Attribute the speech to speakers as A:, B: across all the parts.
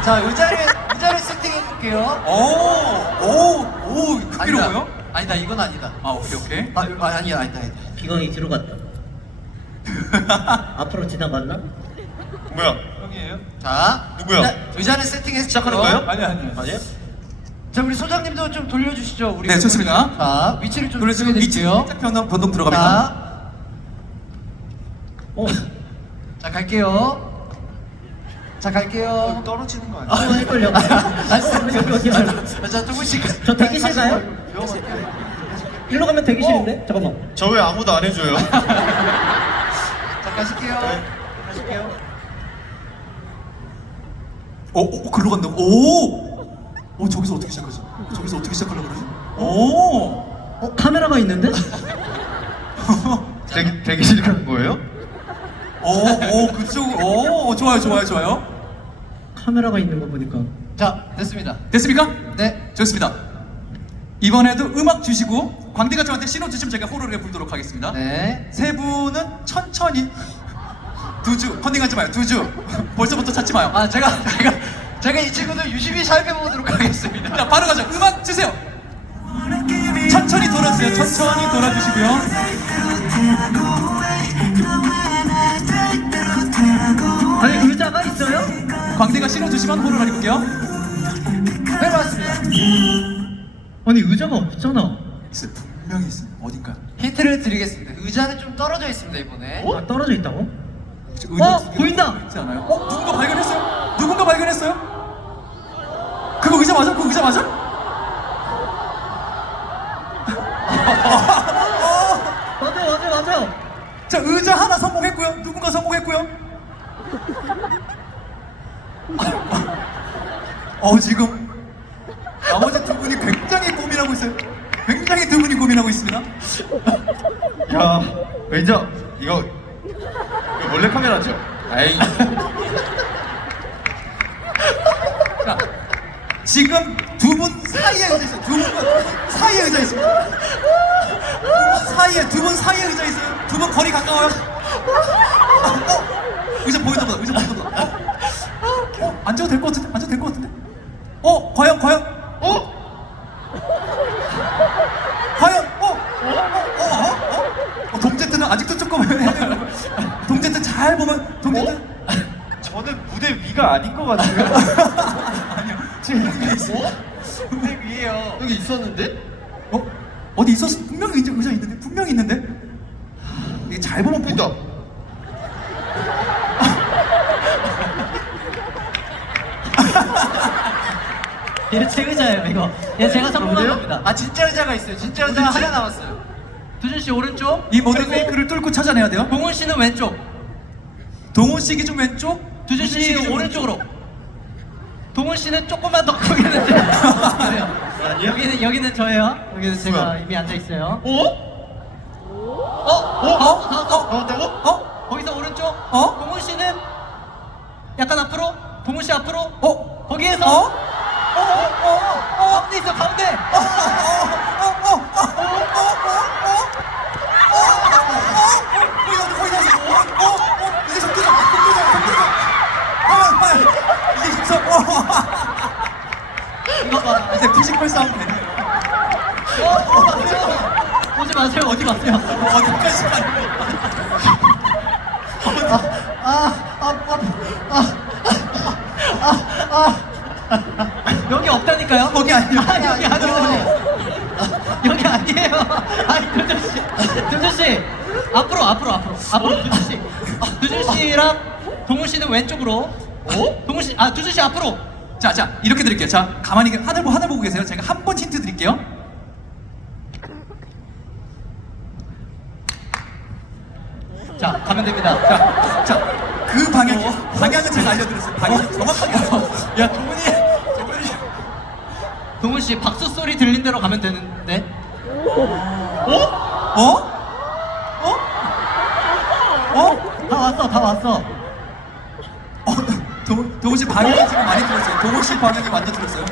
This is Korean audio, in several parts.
A: 자, 의자를 세팅해줄게요.
B: 오, 크기로워요?
A: 아니다, 이건 아니다.
B: 아, 오케이.
A: 아니다.
C: 기광이 뒤로 갔다. 앞으로 지나갔나?
D: 뭐야?
B: 형이에요?
A: 자,
D: 누구야?
A: 의자를 세팅해서
D: 시작하는 거예요?
B: 아니요.
D: 아니에요?
A: 자, 우리 소장님도 좀 돌려주시죠. 우리
B: 네, 좋습니다.
A: 자, 위치를 좀
B: 그래서 지금 위치
A: 드릴게요.
B: 살짝 변동 들어갑니다.
A: 자, 갈게요.
D: 떨어지는 거 아니야?
C: 아, 헷갈려. 여기 어디 가요?
A: 자, 조금씩.
C: 저 대기실 가요? 일로 가면 대기실인데? 잠깐만.
D: 저 왜 아무도 안 해줘요?
A: 자, 가실게요.
B: 글로 간다고? 오, 저기서 어떻게 시작하지? 저기서 어떻게 시작하려고 그러지?
C: 카메라가 있는데?
D: 대기실 간 거예요?
B: 그쪽, 좋아요.
C: 카메라가 있는 거 보니까.
A: 자, 됐습니다.
B: 됐습니까?
A: 네.
B: 좋습니다. 이번에도 음악 주시고 광대가 저한테 신호 주시면 제가 호로를 불도록 하겠습니다.
A: 네.
B: 세 분은 천천히 두주 컨닝하지 마요. 두주 벌써부터 찾지 마요.
A: 아, 제가 이 친구들 유심히 살펴보도록 하겠습니다.
B: 자, 바로 가죠. 음악 주세요. 천천히 돌아주세요. 천천히 돌아주시고요.
C: 아니, 의자가 있어요?
B: 광대가 신호 주시면 호로를 해볼게요.
A: 네, 맞습니다.
C: 아니, 의자가 없잖아.
B: 있어요. 분명히 있어요. 어딘가.
A: 힌트를 드리겠습니다. 의자는 좀 떨어져 있습니다, 이번에.
C: 아, 떨어져 있다고? 보인다!
B: 있지 않아요? 누군가 발견했어요? 누군가 발견했어요? 그거 의자 맞아? 그거 의자 맞아?
C: 맞아요.
B: 자, 의자 하나 성공했고요. 누군가 성공했고요. 지금 나머지 두 분이 굉장히 고민하고 있어요. 굉장히 두 분이 고민하고 있습니다.
D: 야, 의자 이거 몰래 카메라죠? 아이.
B: 자, 지금 두 분 사이에 의자 있어요. 두 분 사이에 의자 있습니다. 두 분 사이에 의자 있어요. 두 분 거리 가까워요. 의자 보인다 보다. 앉아도 될 것 같은데. 과연. 과연. 동제트는 아직도 조금 동제트 잘 보면 동제트.
D: 저는 무대 위가 아닌 것 같아요.
B: 아니요. 지금 여기 있어.
A: 무대 위에요. 여기 있었는데?
B: 어디 있었어? 분명히 의자 있는데. 분명히 있는데. 이게 잘 보면
D: 보인다.
C: 얘 제 의자예요, 이거. 얘 제가 성공한 겁니다.
A: 아, 진짜 의자가 있어요. 진짜 의자가 하나 남았어요. 두준 씨 오른쪽.
B: 이 모든 페이크를 뚫고 찾아내야 돼요.
A: 동훈 씨는 왼쪽.
B: 동훈 씨 기준 왼쪽.
A: 두준 씨
B: 기준
A: 오른쪽으로. 동훈 씨는 조금만 더 크게는데. 여기는 저예요. 여기는 제가
D: 뭐야?
A: 이미 앉아 있어요. 거기서 오른쪽. 동훈 씨는 약간 앞으로. 동훈 씨 앞으로. 거기에서. 가운데 있어, 가운데. 이거 봐.
B: 이제 피지컬 싸움 되네요.
A: 오지 마세요. 어디 가세요?
B: 어디까지 가는
A: 여기 없다니까요?
B: 거기 아니에요.
A: 여기 아니에요. 여기 아니에요. 아니, 두준 씨. 앞으로. 두준 씨랑 동훈 씨는 왼쪽으로. 두준 씨 앞으로.
B: 자, 이렇게 드릴게요. 자, 가만히 하늘 보고 계세요. 제가 한 번 힌트 드릴게요.
A: 자, 가면 됩니다.
B: 그 방향은 제가 알려드렸어요. 방향 정확하게 알아요.
A: 야, 동훈 씨 박수 소리 들린 대로 가면 되는데. 다 왔어.
B: 동훈 씨 방향이 지금 많이 들었어요. 동훈 씨 방향이 완전 들었어요.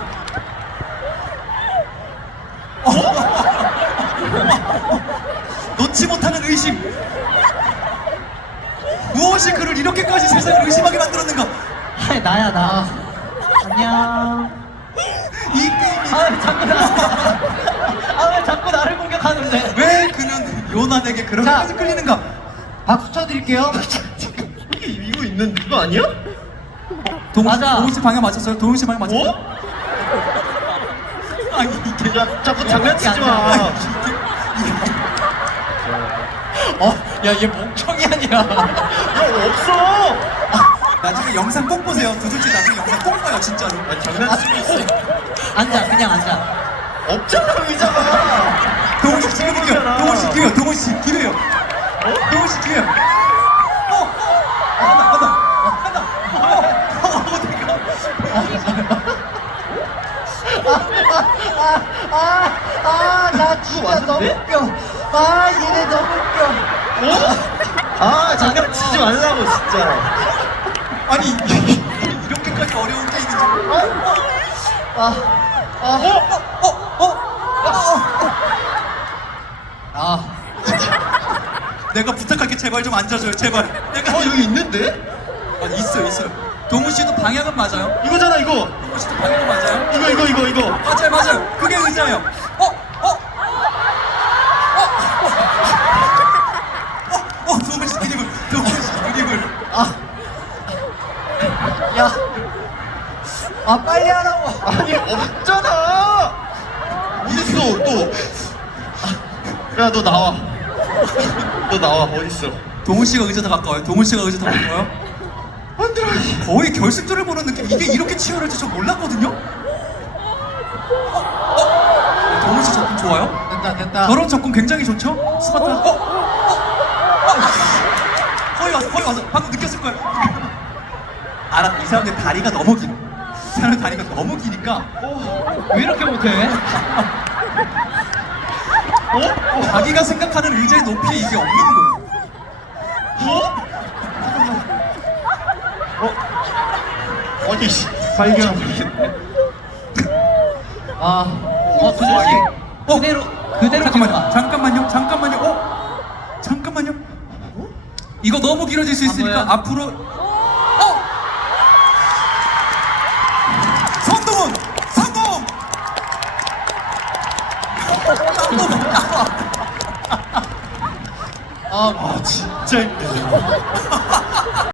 B: 놓지 못하는 의심. 무엇이 그를 이렇게까지 세상을 의심하게 만들었는가?
A: 나야. 안녕.
B: 이 게임이
A: 아 자꾸 왜 자꾸 나를 공격하는데?
B: 왜 그는 요난에게 그렇게까지 끌리는가?
A: 박수 쳐드릴게요.
D: 이거 있는 이거 아니야?
A: 맞아.
B: 동훈 씨 방향 맞췄어요? 동훈 씨 방향 맞췄어요? 아니 이게
D: 야 자꾸 장난치지 마.
A: 야 얘 멍청이 아니야.
D: 야 없어.
B: 나중에 영상 꼭 보세요. 두들지 나중에 영상 꼭 봐요 진짜로.
D: 아, 장난치고 있어.
A: 앉아 그냥 앉아.
D: 없잖아 의자가.
B: 동훈 씨 지금이요. 동훈 씨 기회요. 동훈 씨 기회요. 동훈 씨 기회요. 간다.
A: 나 진짜 너무 웃겨. 아 얘네 너무 웃겨.
D: 아 장난치지 말라고 진짜.
B: 아니 이렇게까지 어려운 게임인지. 내가 부탁할게 제발 좀 앉아줘요 제발. 내가
D: 여기 있는데?
B: 아니 있어요. 동훈 씨도 방향은 맞아요.
D: 이거잖아 이거.
B: 동훈 씨도 방향은 맞아요.
D: 이거.
B: 맞아요. 그게 의자예요. 동훈 씨 드리블.
A: 야. 아 빨리 하라고.
D: 아니 없잖아. 어딨어 또? 야 너 나와. 너 나와 어딨어?
B: 동훈 씨가 의자 더 가까워요. 동훈 씨가 의자 더 가까워요.
D: 안 들어.
B: 거의 결승전을 보는 느낌. 이게 이렇게 치열할지 저 몰랐거든요. 동훈 씨 접근 좋아요.
A: 됐다.
B: 저런 접근 굉장히 좋죠. 스마트한. 거의 와서 방금 느꼈을 거예요. 알아. 이 사람들 다리가 너무 길어. 이 사람 다리가 너무 기니까
A: 왜 이렇게 못해?
B: 자기가 생각하는 의자의 높이에 이게 없는 거예요.
D: 아니 씨 발견 모르겠네.
A: 두준 씨. 그대로
B: 잠깐만요. 잠깐만요. 이거 너무 길어질 수 있으니까
A: 뭐야?
B: 앞으로. 성동훈!
D: 아 진짜 힘들어.